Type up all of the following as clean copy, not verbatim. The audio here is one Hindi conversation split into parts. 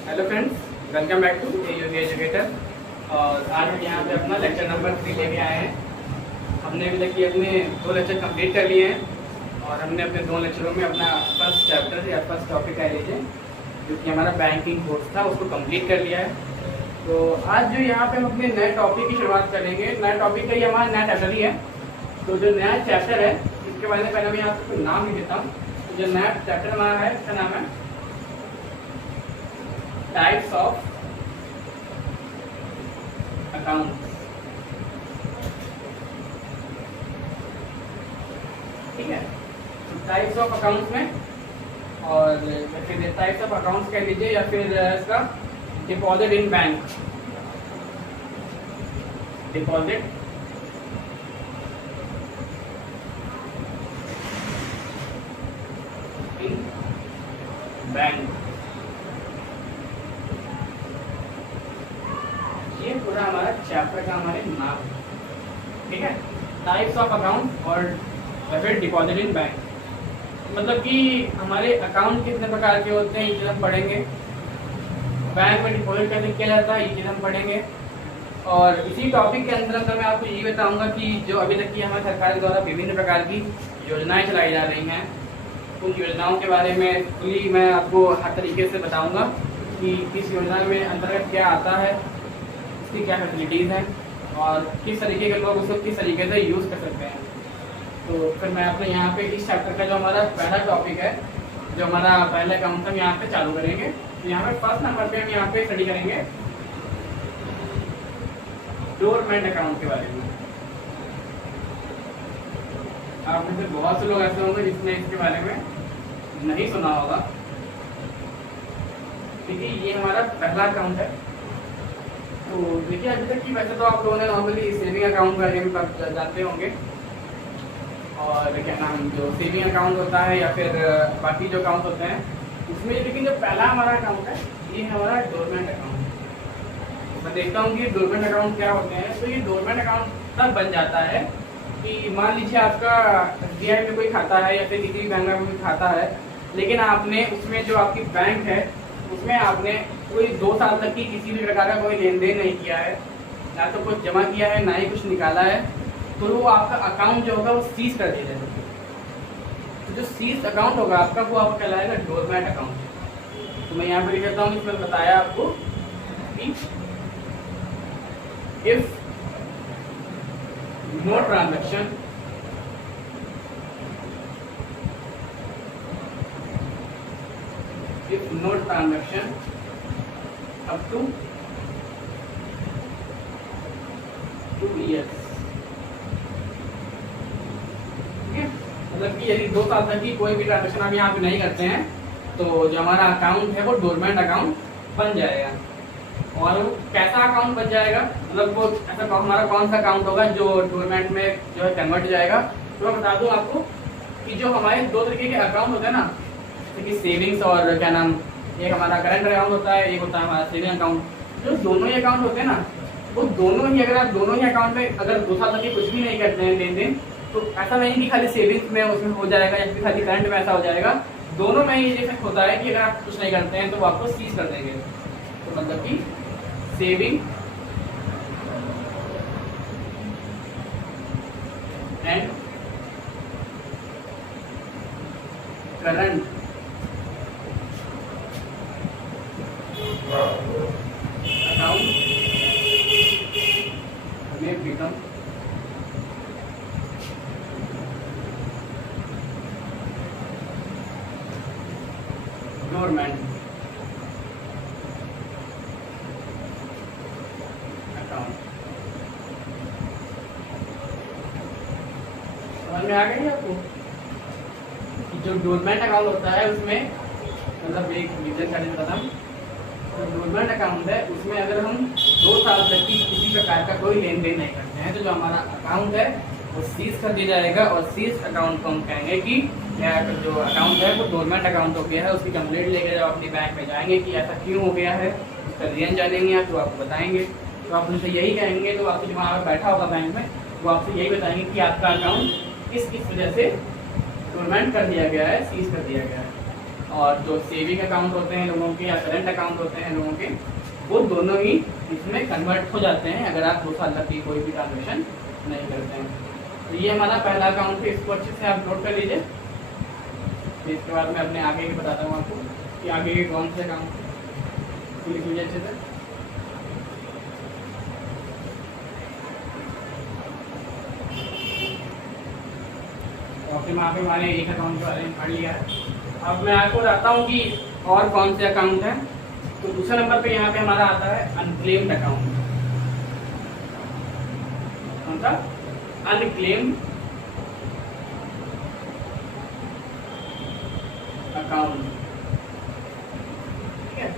Hello friends, welcome back to Yogi educator. और आज हम यहाँ पे अपना लेक्चर नंबर 3 लेके आए हैं। हमने अभी तक अपने 2 लेक्चर कंप्लीट कर लिए हैं और हमने अपने 2 लेक्चरों में अपना फर्स्ट चैप्टर या फर्स्ट टॉपिक कह लीजिए जो कि हमारा बैंकिंग कोर्स था उसको कंप्लीट कर लिया है। तो आज जो यहाँ पे हम अपने नए टॉपिक की शुरुआत करेंगे, नया टॉपिक का ये हमारा नया चैप्टर ही है। तो जो नया चैप्टर है इसके बारे में पहले मैं यहाँ पे नाम लिख देता हूँ। तो जो नया चैप्टर हमारा है इसका नाम है टाइप्स ऑफ अकाउंट। ठीक है, तो टाइप्स ऑफ अकाउंट्स में और फिर टाइप्स ऑफ अकाउंट्स कह लीजिए या फिर इसका deposit in bank, deposit in bank, ये पूरा हमारा चैप्टर का हमारे नाम। ठीक है, टाइप्स ऑफ अकाउंट और फिर डिपॉजिट इन बैंक, मतलब कि हमारे अकाउंट कितने प्रकार के होते हैं ये चीज़ हम पढ़ेंगे। बैंक में डिपॉजिट कैसे किया जाता है ये चीज़ हम पढ़ेंगे। और इसी टॉपिक के अंदर मैं आपको ये बताऊंगा कि जो अभी तक की हमारे सरकार द्वारा विभिन्न प्रकार की योजनाएं चलाई जा रही हैं उन योजनाओं के बारे में खुली मैं आपको हर तरीके से बताऊंगा कि किस योजना में अंतर्गत क्या आता है, उसकी क्या फैसिलिटीज़ हैं और किस तरीके के लोग उसको किस तरीके से यूज़ कर सकते हैं। तो फिर मैं अपने यहाँ पे इस चैप्टर का जो हमारा पहला टॉपिक है, जो हमारा पहला अकाउंट हम यहाँ पे चालू करेंगे। तो यहाँ पे फर्स्ट नंबर पे हम यहाँ पे स्टडी करेंगे डोरमेंट अकाउंट के बारे में। आप में से बहुत से लोग ऐसे होंगे जिसने इसके बारे में नहीं सुना होगा, क्योंकि ये हमारा पहला अकाउंट है। तो देखिए, अभी तक की वैसे तो आप लोगों ने नॉर्मली सेविंग अकाउंट के बारे में जानते होंगे और क्या नाम जो सेविंग अकाउंट होता है या फिर बाकी जो अकाउंट होते हैं उसमें, लेकिन जो पहला हमारा अकाउंट है ये है हमारा डोरमेंट अकाउंट। मैं देखता हूँ कि डोरमेंट अकाउंट क्या होते हैं। तो ये डोरमेंट अकाउंट तब बन जाता है कि मान लीजिए आपका SBI में कोई खाता है या फिर किसी भी बैंक में कोई खाता है, लेकिन आपने उसमें जो आपकी बैंक है उसमें आपने कोई 2 साल तक की किसी भी प्रकार का कोई लेन देन नहीं किया है, ना तो कुछ जमा किया है ना ही कुछ निकाला है, तो वो आपका अकाउंट जो होगा वो सीज कर दिया जाएगा। तो जो सीज अकाउंट होगा आपका वो आपका कहलाएगा डोरमेंट अकाउंट। तो मैं यहाँ पे लिख देता हूँ, इसमें बताया आपको कि if no transaction up to 2 years, मतलब कि यदि 2 साल तक की कोई भी ट्रांजेक्शन आप यहाँ पे नहीं करते हैं तो जो हमारा अकाउंट है वो डोरमेंट अकाउंट बन जाएगा। और वो कैसा अकाउंट बन जाएगा, मतलब वो ऐसा हमारा कौन सा अकाउंट होगा जो डोरमेंट में जो है कन्वर्ट हो जाएगा। तो मैं बता दूं आपको कि जो हमारे 2 तरीके के अकाउंट होते हैं ना, जैसे कि सेविंग्स और क्या नाम, एक हमारा करंट अकाउंट होता है, एक होता है हमारा सेविंग अकाउंट। जो दोनों ही अकाउंट होते हैं ना, वो दोनों ही, अगर आप दोनों ही अकाउंट में अगर 2 साल तक कुछ भी नहीं करते हैं लेन देन, तो ऐसा नहीं कि खाली सेविंग्स में उसमें हो जाएगा या फिर खाली करंट में ऐसा हो जाएगा। दोनों में ये इफेक्ट होता है कि अगर आप कुछ नहीं करते हैं तो वो आपको सीज कर देंगे। तो मतलब कि सेविंग एंड करंट अकाउंट में बिकम डोरमेंट अकाउंट। समझ में आ गई आपको कि जो डोरमेंट अकाउंट होता है उसमें, मतलब एक रीजन का बताता हूँ। तो डोरमेंट अकाउंट है उसमें अगर हम 2 साल तक की किसी प्रकार का कोई लेन देन नहीं करते हैं तो जो हमारा अकाउंट है वो सीज कर दिया जाएगा। और सीज अकाउंट को हम कहेंगे कि जो अकाउंट है वो डोरमेंट अकाउंट हो गया है। उसकी कंप्लेंट लेकर जब अपनी बैंक में जाएंगे कि ऐसा क्यों हो गया है, उसका रीजन जानेंगे या तो आपको बताएंगे। तो आप उनसे यही कहेंगे, तो आपको जो वहाँ पर बैठा होगा बैंक में वो आपसे यही बताएंगे कि आपका अकाउंट किस वजह से डोरमेंट कर दिया गया है, सीज कर दिया गया है। और जो सेविंग अकाउंट होते हैं लोगों के या करंट अकाउंट होते हैं लोगों के, वो दोनों ही इसमें कन्वर्ट हो जाते हैं अगर आप 2 साल तक की कोई भी ट्रांजेक्शन नहीं करते हैं। तो ये हमारा पहला अकाउंट है, इसको अच्छे से आप नोट कर लीजिए। इसके बाद मैं अपने आगे के बताता हूँ आपको कि आगे के कौन से अकाउंट लिख लीजिए अच्छे से। और फिर वहाँ पे हमारे एक अकाउंट के बारे में पढ़ लिया है। अब मैं आपको बताता हूँ कि और कौन से अकाउंट हैं। तो दूसरे नंबर पे यहाँ पे हमारा आता है अनक्लेम्ड अकाउंट। कौन सा? Unclaimed account. ठीक है,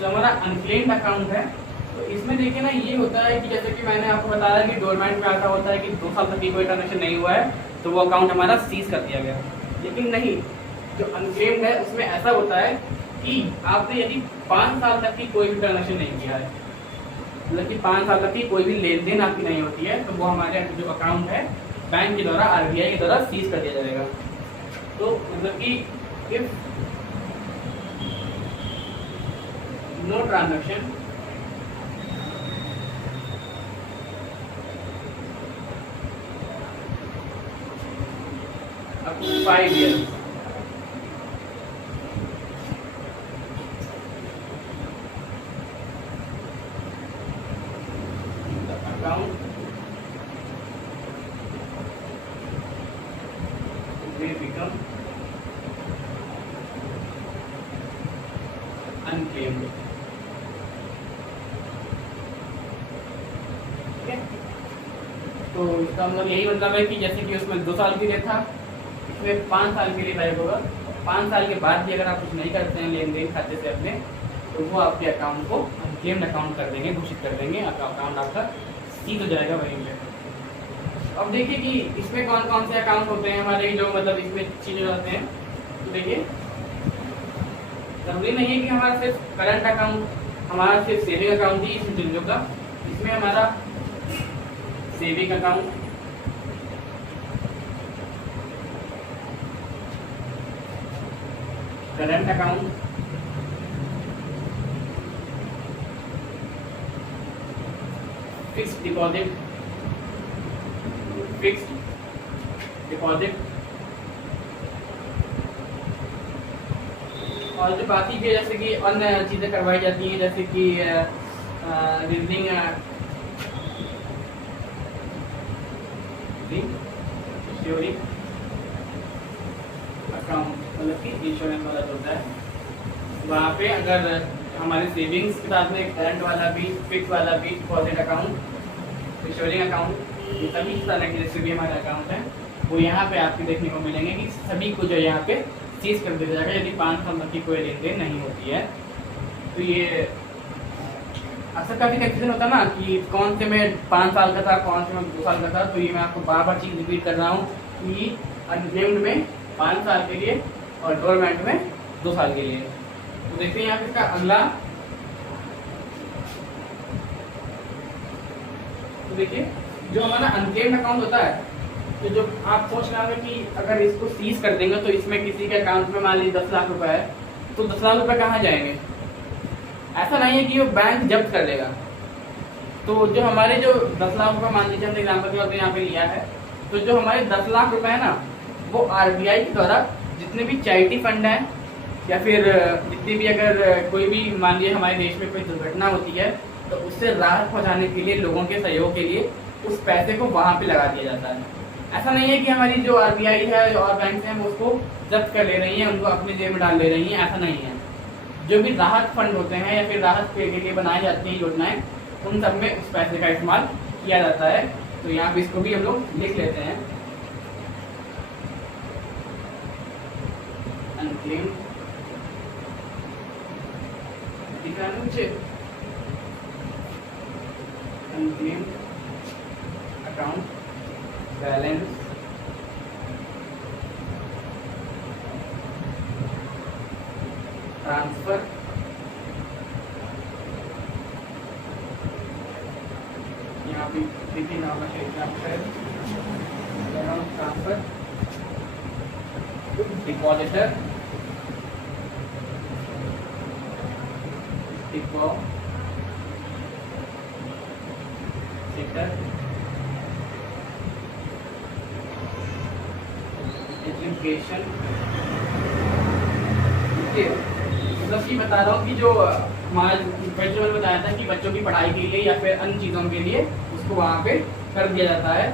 जो हमारा अनक्लेम्ड अकाउंट है तो इसमें देखिए ना, ये होता है कि जैसे कि मैंने आपको बताया कि डोरमेंट में ऐसा होता है कि 2 साल तक की कोई ट्रांजेक्शन नहीं हुआ है तो वो अकाउंट हमारा सीज कर दिया गया। लेकिन नहीं, जो अनक्लेम्ड है उसमें ऐसा होता है कि आपने यदि 5 साल तक की कोई भी ट्रांजेक्शन नहीं किया है, मतलब कि 5 साल तक की कोई भी लेन देन आपकी नहीं होती है, तो वो हमारे जो अकाउंट है बैंक के द्वारा, आरबीआई के द्वारा सीज कर दिया जाएगा। तो मतलब कि if no transaction up to 5 years, the account will become unclaimed। ठीक है, तो इसका मतलब यही मतलब है कि जैसे कि उसमें 2 साल के लिए था, इसमें 5 साल के लिए लाइव होगा। 5 साल के बाद भी अगर आप कुछ नहीं करते हैं लेन देन खाते से अपने, तो वो आपके अकाउंट को अनक्लेम्ड अकाउंट कर देंगे, घोषित कर देंगे, आपका अकाउंट आपका सीज हो जाएगा वहीं पे। अब देखिए कि इसमें कौन कौन से अकाउंट होते हैं हमारे, जो मतलब इसमें चीज हो जाते हैं। तो देखिए, जरूरी नहीं है कि हमारा सिर्फ करंट अकाउंट, हमारा सिर्फ सेविंग अकाउंट ही इसमें चेंज होगा। इसमें हमारा saving account, current account, fixed deposit, और जो बाकी के जैसे कि अन्य चीजें करवाई जाती हैं, जैसे कि रीजनिंग इंश्योरिंग अकाउंट, मतलब कि इंश्योरेंस वाला जो होता है, वहाँ पे अगर हमारे सेविंग्स के साथ में करंट वाला भी, फिक्स वाला भी, डिपॉजिट अकाउंट, इंश्योरिंग अकाउंट, ये सभी तरह के जैसे भी हमारे अकाउंट हैं वो यहाँ पे आपको देखने को मिलेंगे कि सभी को जो यहाँ पे सीज कर दिया जाएगा यदि 5 साल तक की कोई लेन देन नहीं होती है। तो ये अक्सर काफ़ी कंफ्यूजन होता है ना कि कौन से में 5 साल का था, कौन से में 2 साल का था। तो ये मैं आपको बार बार चीज़ रिपीट कर रहा हूँ कि अनक्लेम्ड में 5 साल के लिए और डोरमेंट में 2 साल के लिए। तो देखते हैं यहाँ पे इसका अगला, तो देखिए जो हमारा अनक्लेम्ड अकाउंट होता है, तो जो आप सोच रहे होंगे कि अगर इसको सीज कर देंगे तो इसमें किसी के अकाउंट में मान लीजिए 10 लाख रुपए है, तो 10 लाख रुपए कहाँ जाएंगे? ऐसा नहीं है कि वो बैंक जब्त कर देगा। तो जो हमारे जो 10 लाख रुपए मान लीजिए हमने एग्जाम्पल के तौर पर यहाँ पे लिया है, तो जो हमारे 10 लाख रुपए है ना, वो आरबीआई के द्वारा जितने भी चैरिटी फंड है या फिर जितनी भी अगर कोई भी मान लीजिए हमारे देश में कोई दुर्घटना होती है तो उससे राहत पहुंचाने के लिए, लोगों के सहयोग के लिए उस पैसे को वहाँ पे लगा दिया जाता है। ऐसा नहीं है कि हमारी जो आरबीआई है और बैंक हैं वो उसको जब्त कर ले रही हैं, उनको अपनी जेब में डाल ले रही हैं, ऐसा नहीं है। जो भी राहत फंड होते हैं या फिर राहत के लिए बनाई जाती हैं योजनाएं, उन सब में उस पैसे का इस्तेमाल किया जाता है। तो यहाँ पे इसको भी हम लोग लिख लेते हैं, unclaimed, unclaimed account balance transfer यहाँ पे देखिए नाम है ट्रांसफर डिपॉजिटर डिपॉजिटर एजुकेशन। मतलब कि बता रहा हूँ कि जो हमारा बच्चों ने बताया था कि बच्चों की पढ़ाई के लिए या फिर अन्य चीज़ों के लिए उसको वहाँ पे कर दिया जाता है,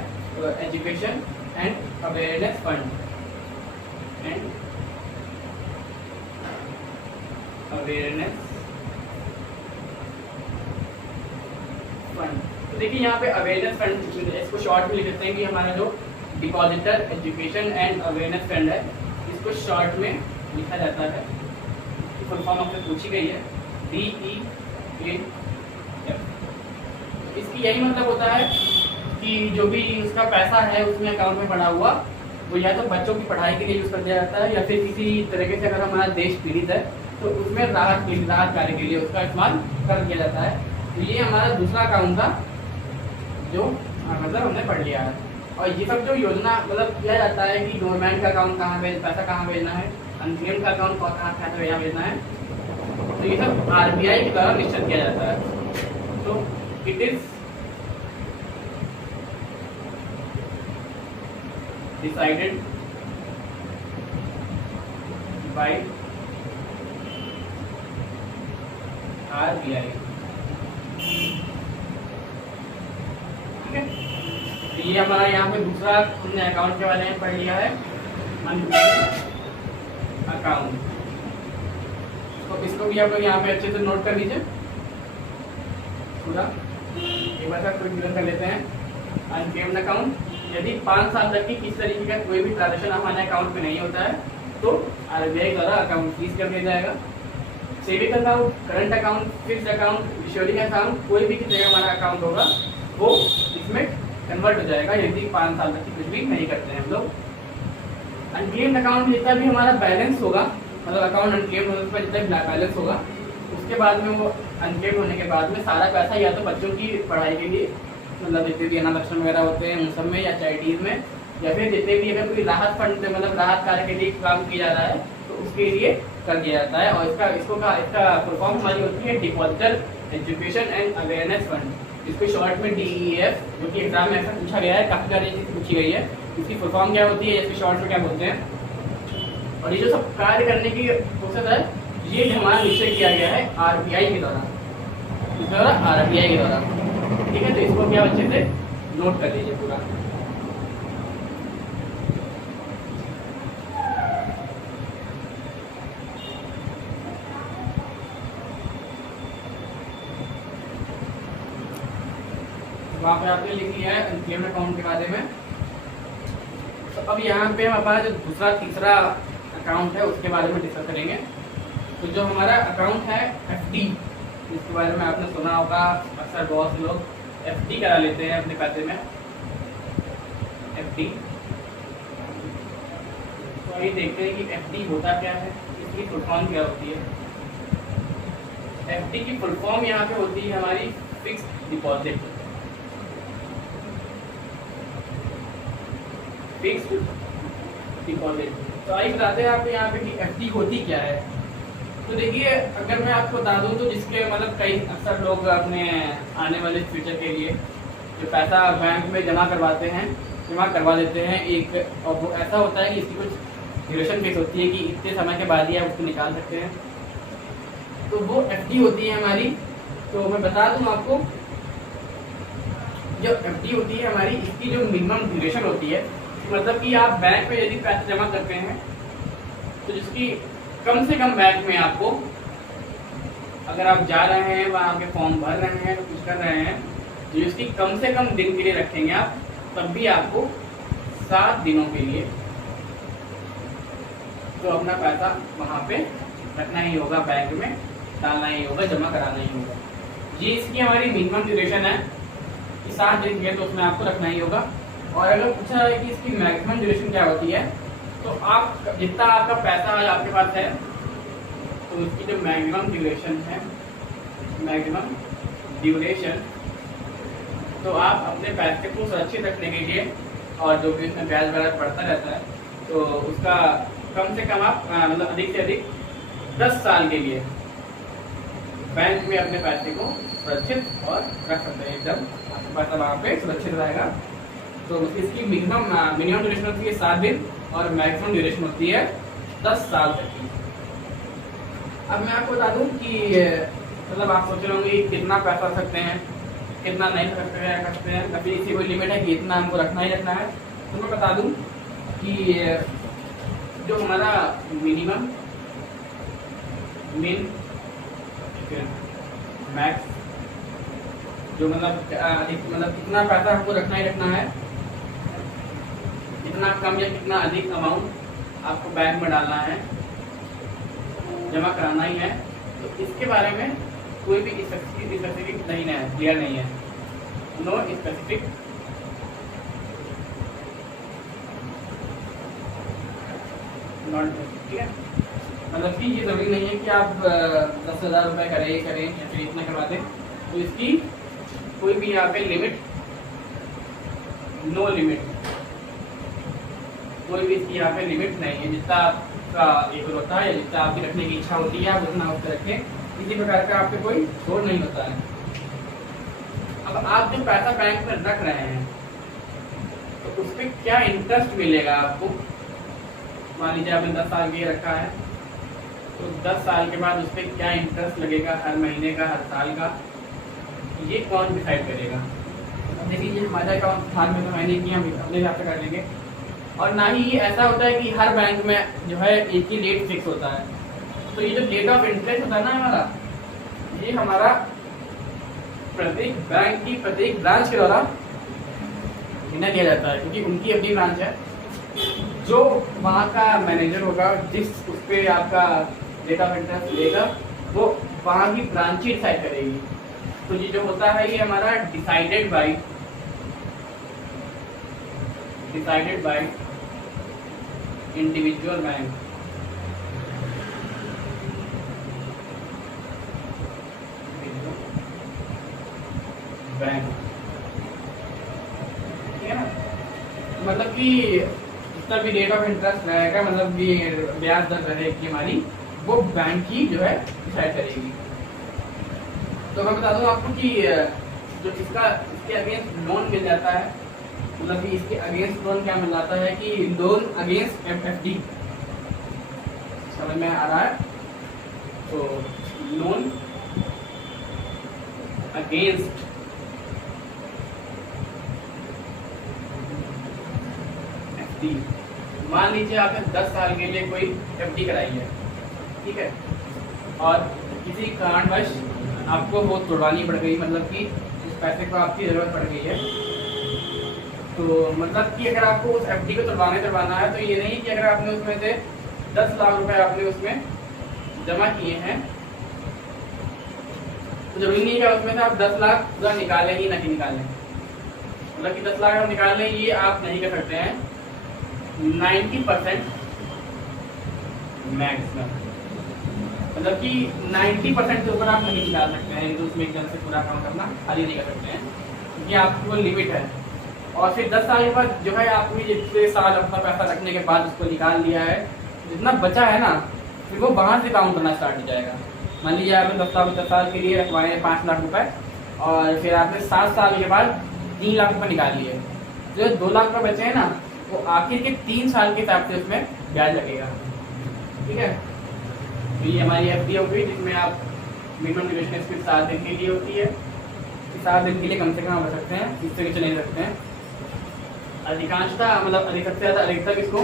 education and awareness fund and awareness fund. तो देखिए यहाँ पे अवेयरनेस फंड, इसको शॉर्ट में लिख देते हैं कि हमारा जो depositor education and awareness fund है, इसको शॉर्ट में लिखा जाता है। फुल फॉर्म आपसे पूछी गई है DEAF। इसकी यही मतलब होता है कि जो भी उसका पैसा है उसमें अकाउंट में पड़ा हुआ, वो या तो बच्चों की पढ़ाई के लिए यूज़ कर दिया जाता है या फिर किसी तरीके से अगर हमारा देश पीड़ित है तो उसमें राहत कार्य के लिए उसका इस्तेमाल कर दिया जाता है। तो ये हमारा दूसरा अकाउंट था जो मतलब हमने पढ़ लिया है। और ये सब जो योजना मतलब किया जाता है कि गवर्नमेंट का अकाउंट कहाँ पैसा कहाँ भेजना है, अनक्लेम्ड का अकाउंट कहाँ पैसा भेजना है, तो ये सब RBI के द्वारा निश्चित किया जाता है। तो it is decided by RBI। ठीक है, तो ये हमारा यहाँ पे दूसरा हमने अकाउंट के बारे में पढ़ लिया है, अकाउंट। तो इसको भी आप लोग यहाँ पे अच्छे से नोट कर लीजिए पूरा। एक बार क्लियर कर लेते हैं। अनक्लेम्ड अकाउंट, यदि 5 साल तक की किसी तरीके का कोई भी ट्रांजेक्शन हमारे अकाउंट में नहीं होता है तो RBI द्वारा अकाउंट फ्रीज कर दिया जाएगा। Saving account, current account, fixed account, ensuring account, कोई भी किसी जगह हमारा अकाउंट होगा वो इसमें कन्वर्ट हो जाएगा यदि 5 साल तक की कुछ भी नहीं करते हैं हम लोग। अनक्लेम्ड अकाउंट में जितना भी हमारा बैलेंस होगा, मतलब अकाउंट अनक्लेम्ड होने पर जितना भी बैलेंस होगा, उसके बाद में वो अनक्लेम्ड होने के बाद में सारा पैसा या तो बच्चों की पढ़ाई के लिए, मतलब जितने भी अनाथ आश्रम वगैरह होते हैं उन सब में, या चैरिटीज़ में, या फिर जितने भी अगर कोई राहत फंड मतलब राहत कार्य के लिए काम किया जा रहा है तो उसके लिए कर दिया जाता है। और इसका फुल फॉर्म हमारी होती है depositor education and awareness fund. इसको शॉर्ट में DEF, जो कि एग्जाम में ऐसा पूछा गया है, काफ़ी सारी चीज़ पूछी गई है। इसकी फुल फॉर्म क्या होती है, इसके शॉर्ट में क्या बोलते हैं। और ये जो सब कार्य करने की प्रोसेस है ये हमारा निश्चय किया गया है RBI के द्वारा, RBI के द्वारा। ठीक है, तो इसको क्या अच्छे से नोट कर लीजिए पूरा। वहाँ पे आपने लिख लिया है अनक्लेम्ड अकाउंट के बारे में। तो अब यहाँ पे हम हमारा जो दूसरा तीसरा अकाउंट है उसके बारे में डिस्कस करेंगे। तो जो हमारा अकाउंट है FD, जिसके बारे में आपने सुना होगा, अक्सर बहुत से लोग FD करा लेते हैं अपने पैसे में, FD। तो आइए देखते हैं कि FD होता क्या है, इसकी फुल फॉर्म क्या होती है। FD की फुल फॉर्म यहाँ पे होती है हमारी फिक्स्ड डिपॉजिट। Fixed deposit. तो आइए बताते हैं आपको यहाँ पे कि FD होती क्या है। तो देखिए, अगर मैं आपको बता दूं तो जिसके मतलब कई अक्सर लोग अपने आने वाले फ्यूचर के लिए जो पैसा बैंक में जमा करवा देते हैं एक, और वो ऐसा होता है कि इसकी कुछ ड्यूरेशन फिक्स होती है कि इतने समय के बाद ही आप उसको निकाल सकते हैं, तो वो FD होती है हमारी। तो मैं बता दूं आपको, जो FD होती है हमारी, इसकी जो मिनिमम ड्यूरेशन होती है, मतलब कि आप बैंक में यदि पैसे जमा करते हैं तो जिसकी कम से कम बैंक में आपको, अगर आप जा रहे हैं वहाँ के फॉर्म भर रहे हैं, कुछ कर रहे हैं, तो इसकी कम से कम दिन के लिए रखेंगे आप, तब भी आपको 7 दिनों के लिए तो अपना पैसा वहाँ पे रखना ही होगा, बैंक में डालना ही होगा, जमा कराना ही होगा। ये इसकी हमारी मिनिमम ड्यूरेशन है कि 7 दिन के, तो उसमें आपको रखना ही होगा। और अगर पूछा है कि इसकी मैक्सिमम ड्यूरेशन क्या होती है, तो आप जितना आपका पैसा आज आपके पास है तो उसकी जो मैक्सिमम ड्यूरेशन है, मैक्सिमम ड्यूरेशन, तो आप अपने पैसे को सुरक्षित रखने के लिए, और जो भी उसमें ब्याज वगैरह बढ़ता रहता है, तो उसका कम से कम आप मतलब अधिक से अधिक 10 साल के लिए बैंक में अपने पैसे को सुरक्षित और रख सकते हैं, एकदम आपका पैसा वहाँ पे सुरक्षित रहेगा। तो इसकी मिनिमम ड्यूरेशन होती है 7 दिन और मैक्सिमम ड्यूरेशन होती है 10 साल तक की। अब मैं आपको बता दूं कि मतलब आप सोच रहे होंगे कि कितना पैसा रख सकते हैं, कितना नहीं रख सकते हैं, कभी इसी कोई लिमिट है कि इतना हमको रखना ही रखना है। तो मैं बता दूं कि जो हमारा मिनिमम, मिन, मैक्स, जो मतलब अधिक, मतलब कितना पैसा हमको रखना ही रखना है, कितना कम या कितना अधिक अमाउंट आपको बैंक में डालना है, जमा कराना ही है। तो इसके बारे में कोई भी स्पेसिफिक नहीं है, क्लियर नहीं है, नो स्पेसिफिक नॉट, ठीक है। मतलब कि ये जरूरी नहीं है कि आप 10,000 रुपये करें या फिर इतना करवा दें। तो इसकी कोई भी यहाँ पे लिमिट, नो लिमिट, कोई भी इसकी यहाँ पे लिमिट नहीं है। जितना आपका एक होता है या जितना आपकी रखने की इच्छा होती है आप उतना उससे रखें, किसी प्रकार का आपके कोई शोर नहीं होता है। अब आप जो पैसा बैंक में रख रहे हैं तो उस पर क्या इंटरेस्ट मिलेगा आपको। मान लीजिए आपने 10 साल के लिए रखा है, तो 10 साल के बाद उस पर क्या इंटरेस्ट लगेगा, हर महीने का, हर साल का, ये कौन डिसाइड करेगा। देखिए हमारा अकाउंट हाल में तो मैंने किया, हम अपने हिसाब से कर लेंगे। और ना ही ये ऐसा होता है कि हर बैंक में जो है एक ही रेट फिक्स होता है। तो ये जो रेट ऑफ इंटरेस्ट होता है ना हमारा, ये हमारा प्रत्येक बैंक की प्रत्येक ब्रांच के द्वारा निर्णय लिया जाता है, क्योंकि उनकी अपनी ब्रांच है। जो वहाँ का मैनेजर होगा, जिस उस पर आपका रेट ऑफ इंटरेस्ट लेगा, वो वहाँ की ब्रांच ही डिसाइड करेगी। तो ये जो होता है ये हमारा डिसाइडेड बाय इंडिविजुअल बैंक। ठीक है ना। मतलब कि जितना भी रेट ऑफ इंटरेस्ट रहेगा, मतलब भी ब्याज दर रहेगी हमारी, वो बैंक ही जो है डिसाइड करेगी। तो मैं बता दूं आपको कि जो इसके अगेंस्ट लोन मिल जाता है, मतलब कि इसके अगेंस्ट लोन क्या मिल जाता है कि लोन अगेंस्ट एफडी, समझ में आ रहा है। तो लोन अगेंस्ट एफडी, मान लीजिए आपने 10 साल के लिए कोई एफडी कराई है, ठीक है, और किसी कारणवश आपको वो तोड़वानी पड़ गई, मतलब कि उस पैसे को आपकी ज़रूरत पड़ गई है। तो मतलब कि अगर आपको उस एफडी को तोड़वाना है, तो ये नहीं कि अगर आपने उसमें से 10 लाख रुपए आपने उसमें जमा किए हैं, तो जरूरी नहीं है उसमें से आप 10 लाख पूरा निकालें ही नहीं निकालें। मतलब कि 10 लाख आप निकाल लें, ये आप नहीं कर सकते हैं। 90% मैक्सिमम, मतलब कि 90% से ऊपर आप नहीं निकाल सकते हैं। तो उसमें एकदम से पूरा काम करना खाली नहीं कर सकते हैं, क्योंकि आपकी लिमिट है। और फिर 10 साल के बाद जो है आपने जितने साल अपना पैसा रखने के बाद उसको निकाल लिया है, जितना बचा है ना, फिर वो वहाँ से काउंट करना स्टार्ट हो जाएगा। मान लीजिए आपने 10 साल के लिए रखवाए 5 लाख रुपए, और फिर आपने 7 साल के बाद 3 लाख रुपए निकाल लिए, जो 2 लाख रुपए बचे हैं ना, वो आखिर के 3 साल के हिसाब से उसमें ब्याज लगेगा। ठीक है, तो ये हमारी एफडी हो गई, जिसमें आप मिनिमम ड्यूरेशन इसकी 7 दिन के लिए होती है। 7 दिन के लिए कम से कम रख सकते हैं, इससे नीचे नहीं रखते हैं। अधिकांशतः मतलब सबसे ज़्यादा अधिकतम इसको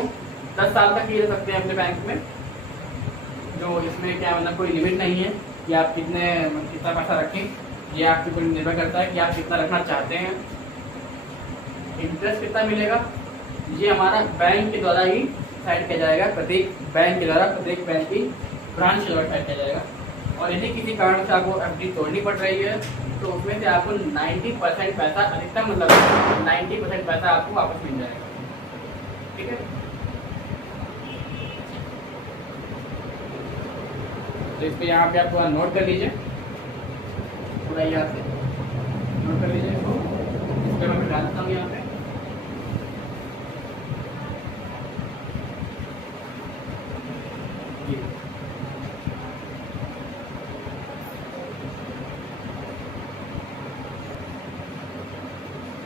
10 साल तक ले सकते हैं अपने बैंक में। जो इसमें क्या मतलब कोई लिमिट नहीं है कि आप कितना पैसा रखें, ये आपके ऊपर निर्भर करता है कि आप कितना रखना चाहते हैं। इंटरेस्ट कितना मिलेगा, ये हमारा बैंक के द्वारा ही डिसाइड किया जाएगा, प्रत्येक बैंक के द्वारा, प्रत्येक बैंक की ब्रांच के द्वारा डिसाइड किया जाएगा। और यदि किसी कारण से आपको एफडी तोड़नी पड़ रही है, तो उसमें से आपको 90% पैसा, अधिकतम मतलब 90% पैसा आपको वापस मिल जाएगा। ठीक है, तो इस पर यहाँ पे आप थोड़ा नोट कर लीजिए, पूरा यहाँ से नोट कर लीजिए इसको। इस पर मैं डालता हूँ यहाँ पे।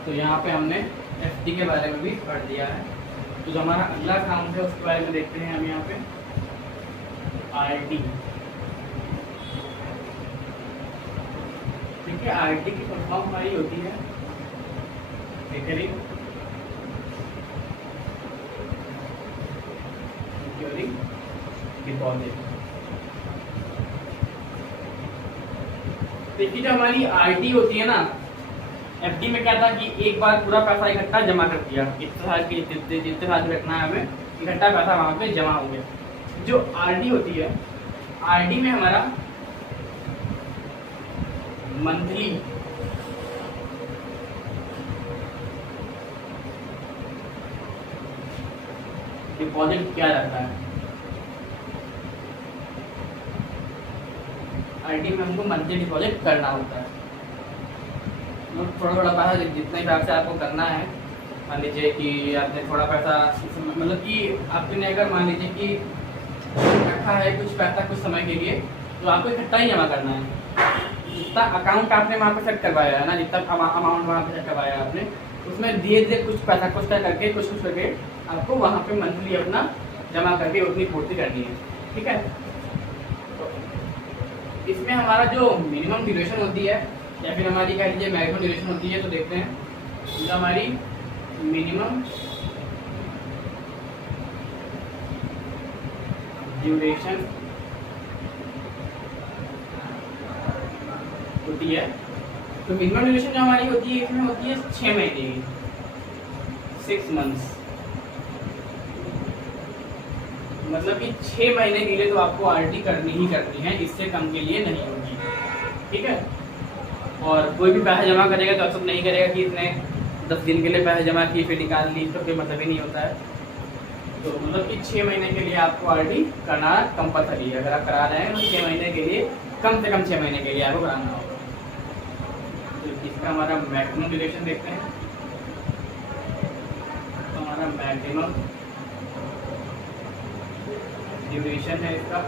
तो यहाँ पे हमने एफडी के बारे में भी पढ़ लिया है। तो जो हमारा अगला अकाउंट है उसके बारे में देखते हैं हम यहाँ पे आरडी। ठीक है, आरडी की फुल फॉर्म हमारी होती है रिकरिंग डिपॉजिट। देखिए जो हमारी आरडी होती है ना, एफडी में क्या था कि एक बार पूरा पैसा इकट्ठा जमा कर दिया, इतने साल की जितने साल रखना है हमें, इकट्ठा पैसा वहां पे जमा हो गया। जो आरडी होती है, आरडी में हमारा मंथली डिपॉजिट किया जाता है। आरडी में हमको मंथली डिपॉजिट करना होता है। थोड़ा थोड़ा पैसा जितने हिसाब से आपको करना है, मान लीजिए कि आपने थोड़ा पैसा, मतलब कि आपने अगर मान लीजिए कि रखा है कुछ पैसा कुछ समय के लिए, तो आपको इकट्ठा ही जमा करना है। जितना अकाउंट आपने वहाँ पे सेट करवाया है ना, जितना अमाउंट वहाँ पे सेट करवाया है आपने, उसमें धीरे धीरे कुछ पैसा कुछ करके कुछ करके आपको वहाँ पे मंथली अपना जमा करके उतनी पूर्ति करनी है। ठीक है, तो इसमें हमारा जो मिनिमम ड्यूरेशन होती है या फिर हमारी कह लीजिए मैक्सिमम ड्यूरेशन होती है, तो देखते हैं जो हमारी मिनिमम ड्यूरेशन होती है, तो मिनिमम ड्यूरेशन जो हमारी होती है इसमें होती है 6 महीने की, 6 मंथ्स। मतलब कि 6 महीने के लिए तो आपको आरडी करनी ही करनी है, इससे कम के लिए नहीं होगी। ठीक है, और कोई भी पैसा जमा करेगा तो ऐसा नहीं करेगा कि इसने 10 दिन के लिए पैसा जमा किए फिर निकाल ली, तो कोई मतलब ही नहीं होता है। तो मतलब कि 6 महीने के लिए आपको आरडी करना कंपलसरी है। अगर आप करा रहे हैं तो 6 महीने के लिए, कम से कम 6 महीने के लिए आपको कराना होगा। तो इसका हमारा मैक्सिमम ड्यूरेशन देखते हैं। तो हमारा मैक्सिमम ड्यूरेशन है इसका,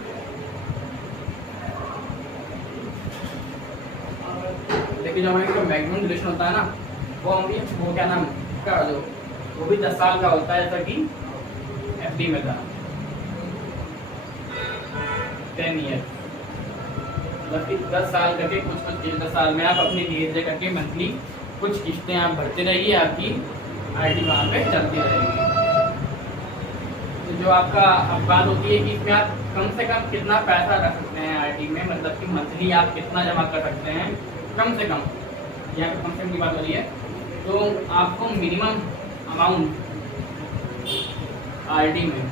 लेकिन जो हमारे मैक्सिमम ड्यूरेशन होता है ना, वो क्या नाम का जो वो भी 10 साल का होता है, जैसा कि एफडी में था 10 ईयर। मतलब कि 10 साल करके कुछ 10 साल में आप अपनी धीरे धीरे करके मंथली कुछ किस्तें आप भरते रहिए, आपकी आरडी वहाँ पे चलती रहेगी। तो जो आपका अब बात होती है कि इसमें आप कम से कम कितना पैसा रख सकते हैं आरडी में, मतलब कि मंथली आप कितना जमा कर सकते हैं कम से कम, यहाँ पे कम से कम की बात हो रही है। तो आपको मिनिमम अमाउंट आरडी में,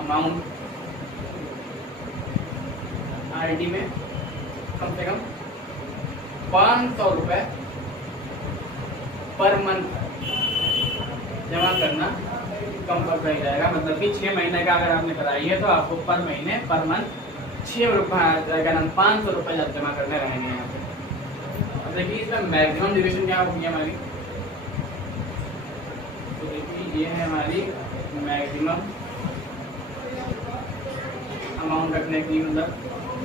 अमाउंट आरडी में कम से कम 500 रुपये पर मंथ जमा करना कंपलसरी रहेगा। मतलब कि 6 महीने का अगर आपने कराई है तो आपको पर महीने पर मंथ 6 रुपये का नाम 500 रुपये जमा करने रहेंगे यहाँ पे। अब देखिए इसमें मैक्सिमम ड्यूरेशन क्या होगी हमारी, तो देखिए ये है हमारी मैक्सिमम अमाउंट रखने की, मतलब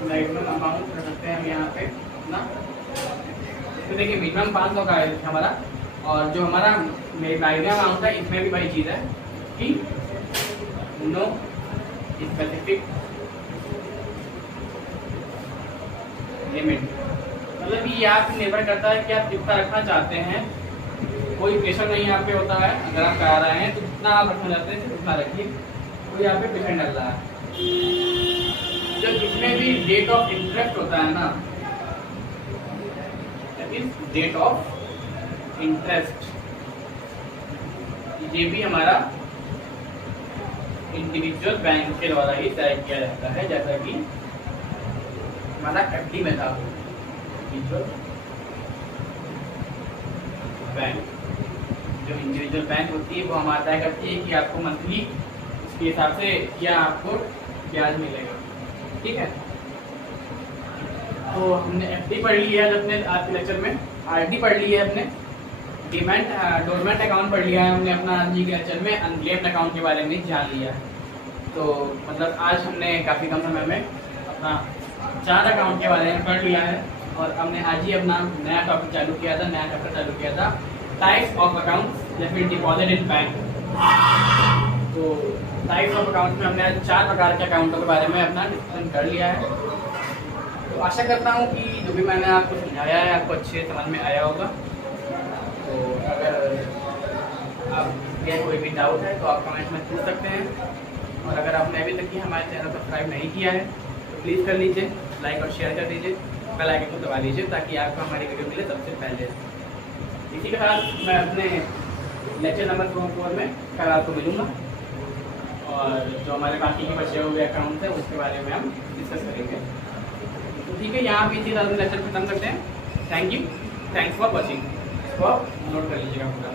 मैक्सिमम अमाउंट रख सकते हैं हम यहाँ पे ना। तो देखिए मिनिमम 500 का है हमारा, और जो हमारा मैक्सिमम अमाउंट है इसमें भी वही चीज़ है कि नो स्पेसिफिक लिमिट। मतलब ये आप निर्भर करता है कि आप कितना रखना चाहते हैं, कोई प्रेशर नहीं आप पे होता है। अगर आप करा रहे हैं तो जितना आप रखना चाहते हैं उतना रखिए, कोई यहाँ पे प्रेशर डल रहा है। जब इसमें भी डेट ऑफ इंटरेस्ट होता है ना, डेट ऑफ इंटरेस्ट, ये भी हमारा इंडिविजुअल बैंक के द्वारा ही तय किया जाता है, जैसा कि हमारा एफडी में था। बैंक, जो इंडिविजुअल बैंक होती है वो हमारा तय करती है कि आपको मंथली इसके हिसाब से क्या आपको ब्याज मिलेगा। ठीक है, तो हमने एफडी पढ़ ली है अपने आज के लेक्चर में, आरडी पढ़ ली है, अपने डोरमेंट अकाउंट पढ़ लिया है हमने अपना आज के लेक्चर में, अनक्लेम्ड अकाउंट के बारे में जान लिया है। तो मतलब आज हमने काफ़ी कम समय में अपना 4 अकाउंट के बारे में पढ़ लिया है। और हमने आज ही अपना नया टॉपिक चालू किया था, नया चैप्टर चालू किया था, टाइप्स ऑफ अकाउंट्स या फिर डिपॉजिट इन बैंक। तो टाइप्स ऑफ अकाउंट्स में हमने आज 4 प्रकार के अकाउंटों के बारे में अपना डिस्कशन कर लिया है। तो आशा करता हूँ कि जो भी मैंने आपको समझाया है आपको अच्छे समझ में आया होगा। तो अगर आप या कोई भी डाउट है तो आप कमेंट में पूछ सकते हैं, और अगर आपने अभी तक ही हमारे चैनल सब्सक्राइब नहीं किया है तो प्लीज़ कर लीजिए, लाइक और शेयर कर दीजिए, बेल आइकन को दबा लीजिए ताकि आपको हमारी वीडियो मिले सबसे पहले। इसी के साथ मैं अपने लेक्चर नंबर 4 में कल आपको मिलूँगा, और जो हमारे बाकी के बचे हुए अकाउंट है उसके बारे में हम डिस्कस करेंगे। तो ठीक है, यहाँ भी चीज़ लेक्चर खत्म करते हैं। Thank you, thanks for watching. इसको आप नोट कर लीजिएगा पूरा।